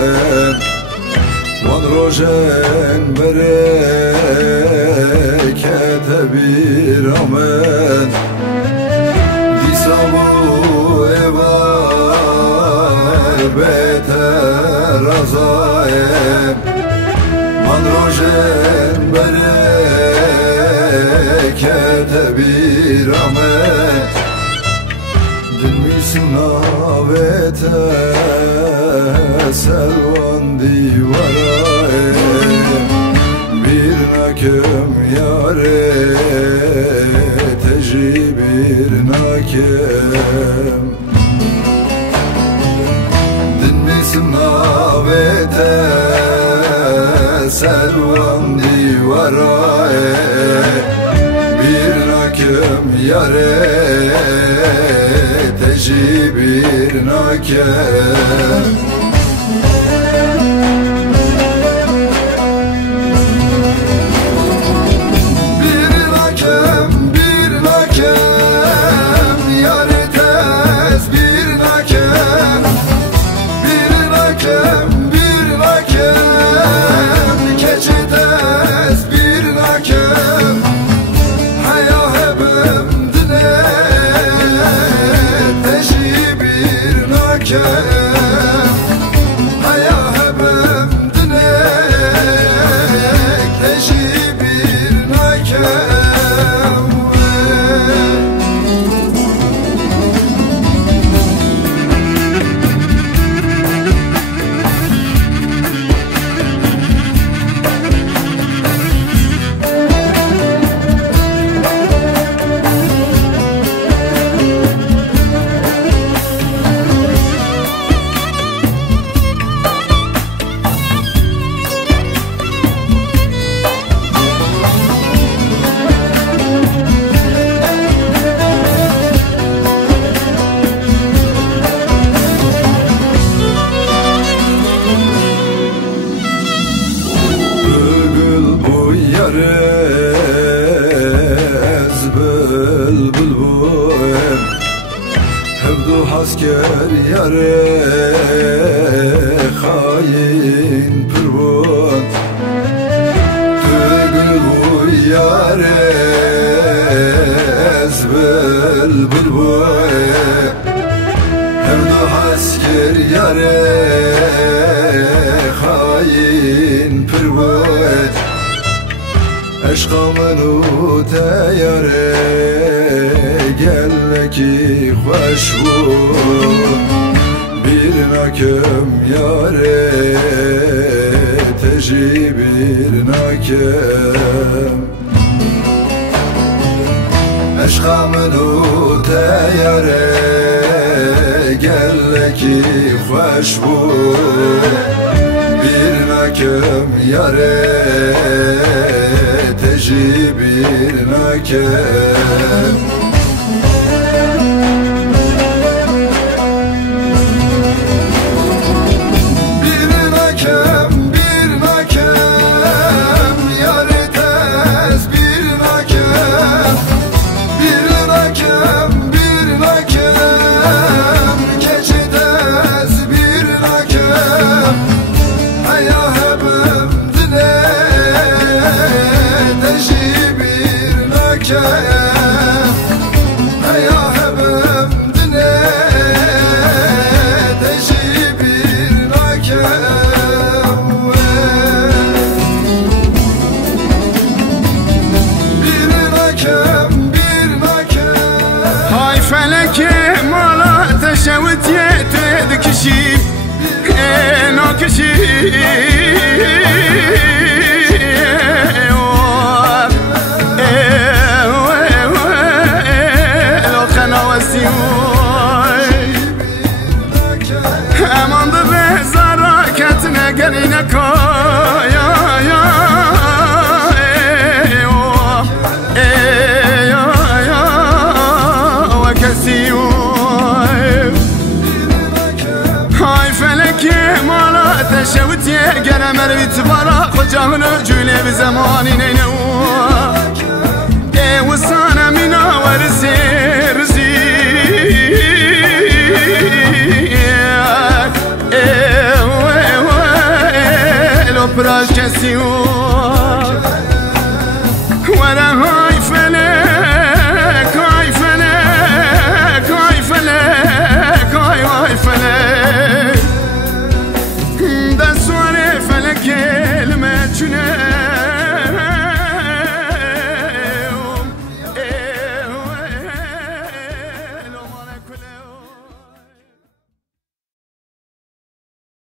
Van rojen berekete bir amen Disamu evar beter azayem Van rojen berekete bir amen Dilmisin navete selvan divara Bir nakem yare teji bir nakem Dilmisin navete selvan divara Bir nakem yare teji bir nakem Bülbül bu Hevdu hasker yare hain pürbun Tügül bu yare bülbül bu Hevdu hasker yare hain pürbun Eşkamın uteyare gel ki hoş bu Bir nakem yare teji bir nakem Eşkamın uteyare gel ki hoş bu Bir nakem yare teji bir nakem گرم رویت برا خجاهن جولی به زمانی نینو ای وسانه مینا ورزی رزی ای براش کسی ورا های فلک های فلک های فلک های های فلک دستوار فلک کلمه چونه